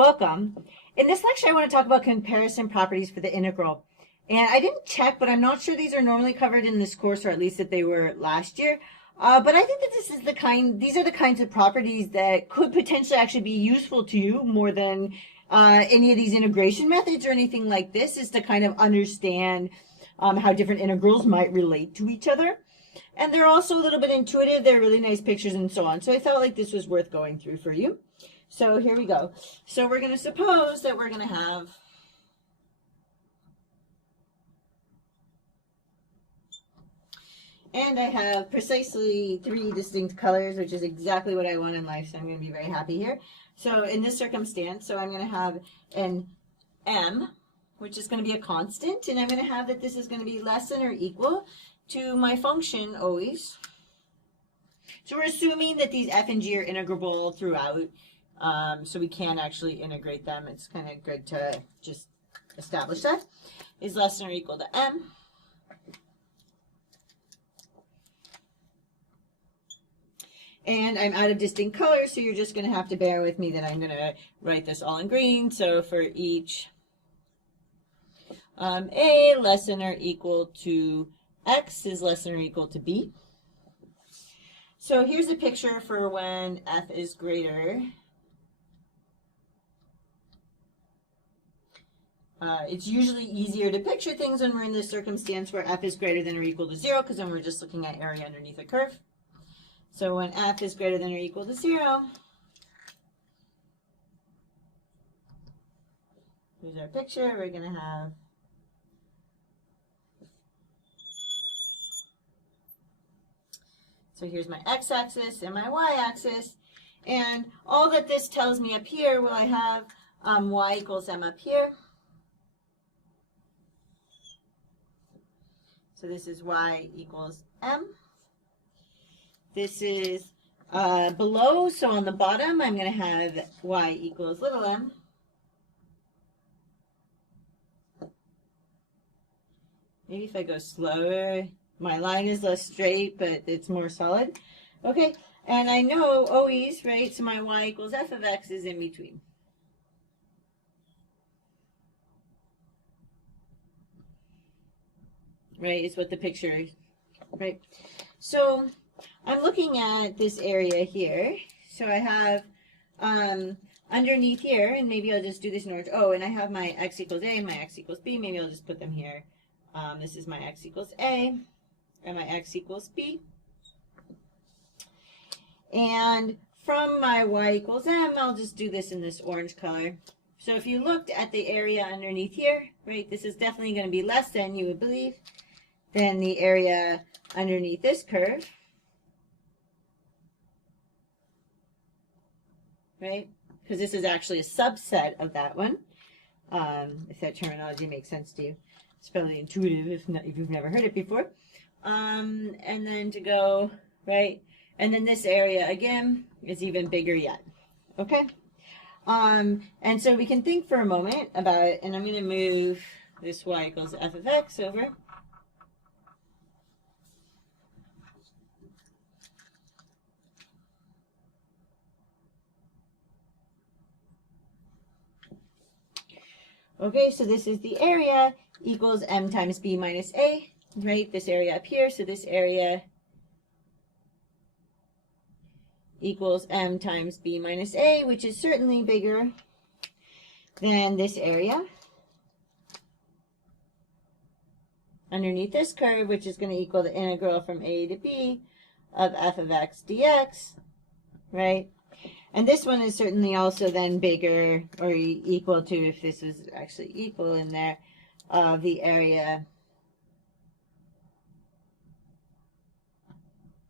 welcome. In this lecture, I want to talk about comparison properties for the integral. And I didn't check, but I'm not sure these are normally covered in this course, or at least that they were last year. But I think that these are the kinds of properties that could potentially actually be useful to you more than any of these integration methods or anything like this, is to kind of understand how different integrals might relate to each other. And they're also a little bit intuitive. They're really nice pictures and so on. So I felt like this was worth going through for you. So here we go. So we're going to suppose that we're going to have and I have precisely 3 distinct colors, which is exactly what I want in life, so I'm going to be very happy here. So in this circumstance, so I'm going to have an m, which is going to be a constant, and I'm going to have that this is going to be less than or equal to my function always. So we're assuming that these f and g are integrable throughout, so we can actually integrate them. It's kind of good to just establish that. Is less than or equal to m. And I'm out of distinct colors, so you're just going to have to bear with me that I'm going to write this all in green. So for each a less than or equal to x is less than or equal to b. So here's a picture for when f is greater. It's usually easier to picture things when we're in this circumstance where f is greater than or equal to 0, because then we're just looking at area underneath a curve. So when f is greater than or equal to 0, here's our picture. We're going to have so here's my x-axis and my y-axis. And all that this tells me up here, well, I have y equals m up here. So this is y equals m. This is below, so on the bottom, I'm going to have y equals little m. Maybe if I go slower, my line is less straight, but it's more solid. Okay, and I know always, right, so my y equals f of x is in between. Right, is what the picture is, right? So I'm looking at this area here. So I have underneath here, and maybe I'll just do this in order. Oh, and I have my x equals a and my x equals b. Maybe I'll just put them here. This is my x equals a and my x equals b. And from my y equals m, I'll just do this in this orange color. So if you looked at the area underneath here, right, this is definitely going to be less than, you would believe, than the area underneath this curve. Right? Because this is actually a subset of that one, if that terminology makes sense to you. It's probably intuitive if you've never heard it before. And then to go, right? And then this area, again, is even bigger yet. Okay? And so we can think for a moment about, and I'm going to move this y equals f of x over. Okay, so this is the area equals m times b minus a, right? This area up here, so this area equals m times b minus a, which is certainly bigger than this area underneath this curve, which is going to equal the integral from a to b of f of x dx, right? And this one is certainly also then bigger or equal to, if this is actually equal in there, of the area,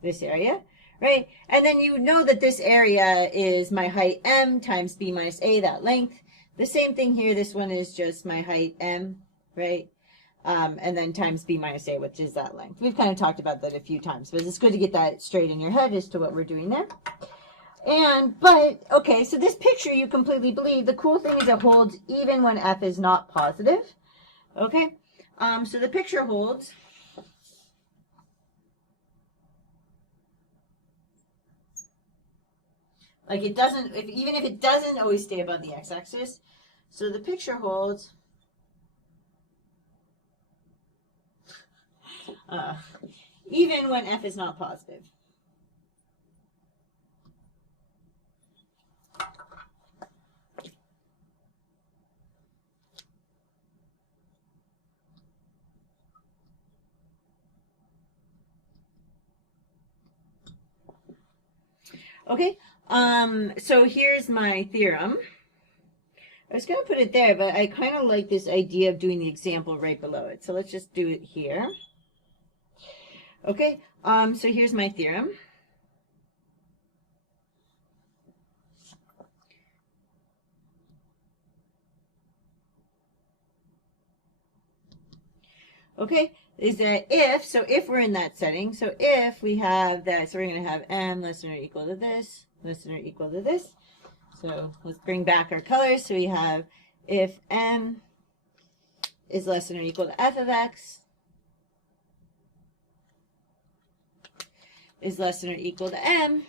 this area, right? And then you know that this area is my height m times b minus a, that length. The same thing here, this one is just my height m, right? And then times b minus a, which is that length. We've kind of talked about that a few times, but it's good to get that straight in your head as to what we're doing there. But, okay, so this picture you completely believe. The cool thing is it holds even when f is not positive. Okay, so the picture holds. Like it doesn't, even if it doesn't always stay above the x-axis. So the picture holds even when f is not positive. Okay, so here's my theorem. I was going to put it there, but I kind of like this idea of doing the example right below it. So let's just do it here. Okay, so here's my theorem. Okay, is that if we're in that setting, so if we have that, so we're going to have m less than or equal to this, less than or equal to this. So let's bring back our colors. So we have if m is less than or equal to f of x is less than or equal to m.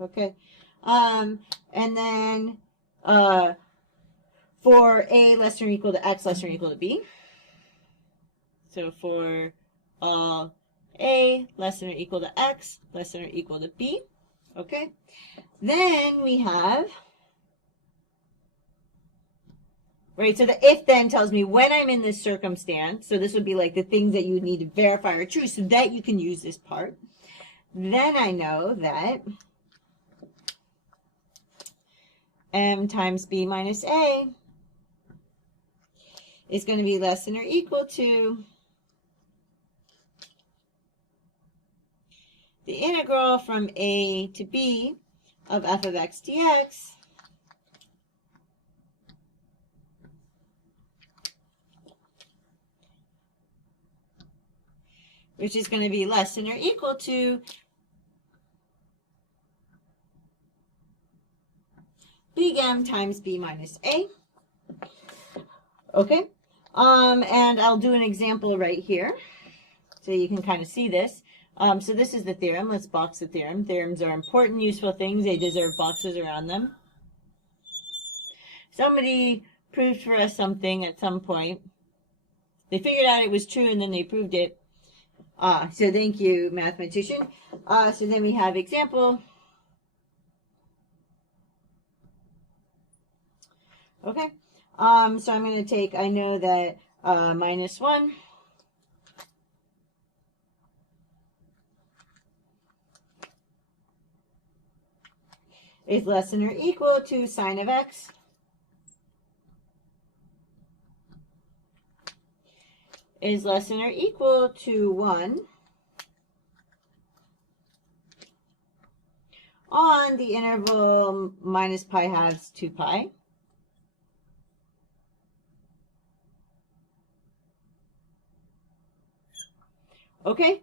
Okay, and then for a less than or equal to x less than or equal to b. So for all a less than or equal to x less than or equal to b. Okay, then we have, right, so the if then tells me when I'm in this circumstance, so this would be like the things that you would need to verify are true so that you can use this part. Then I know that m times b minus a is going to be less than or equal to the integral from a to b of f of x dx which is going to be less than or equal to big M times b minus a. Okay, and I'll do an example right here so you can kind of see this. So this is the theorem. Let's box the theorem. Theorems are important, useful things. They deserve boxes around them. Somebody proved for us something at some point. They figured out it was true and then they proved it. So thank you, mathematician. So then we have example. Okay. So I'm going to take, I know that minus 1 is less than or equal to sine of x is less than or equal to 1 on the interval minus pi halves 2 pi. Okay.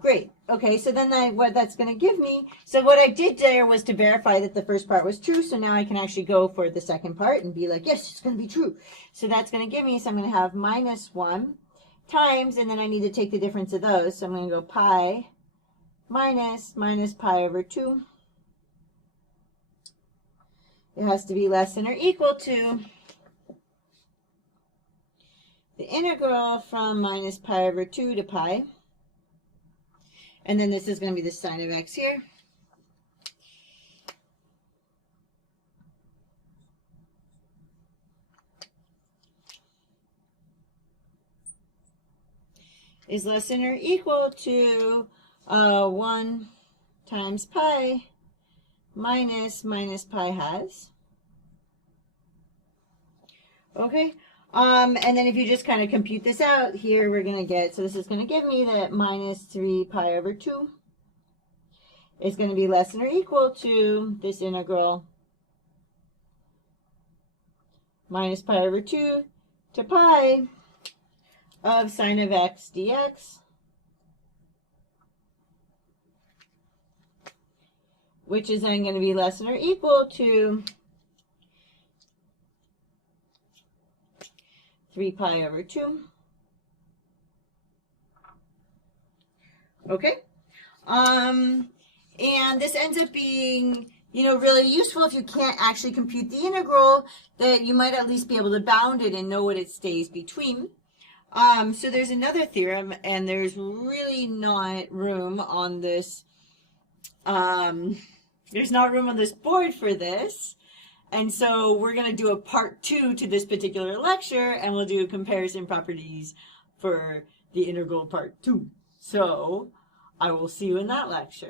Great. Okay, so then what that's going to give me, so what I did there was to verify that the first part was true, so now I can actually go for the second part and be like, yes, it's going to be true. So that's going to give me, so I'm going to have minus 1 times, and then I need to take the difference of those, so I'm going to go pi minus pi over 2. It has to be less than or equal to the integral from minus pi over 2 to pi. And then this is going to be the sine of x here. Is less than or equal to 1 times pi minus pi halves. Okay. And then if you just kind of compute this out, here we're going to get, so this is going to give me that minus 3 pi over 2 is going to be less than or equal to this integral minus pi over 2 to pi of sine of x dx, which is then going to be less than or equal to 3 pi over 2. Okay. And this ends up being, really useful if you can't actually compute the integral, that you might at least be able to bound it and know what it stays between. So there's another theorem, and there's really not room on this, there's not room on this board for this. And so we're going to do a part 2 to this particular lecture, and we'll do comparison properties for the integral part 2. So I will see you in that lecture.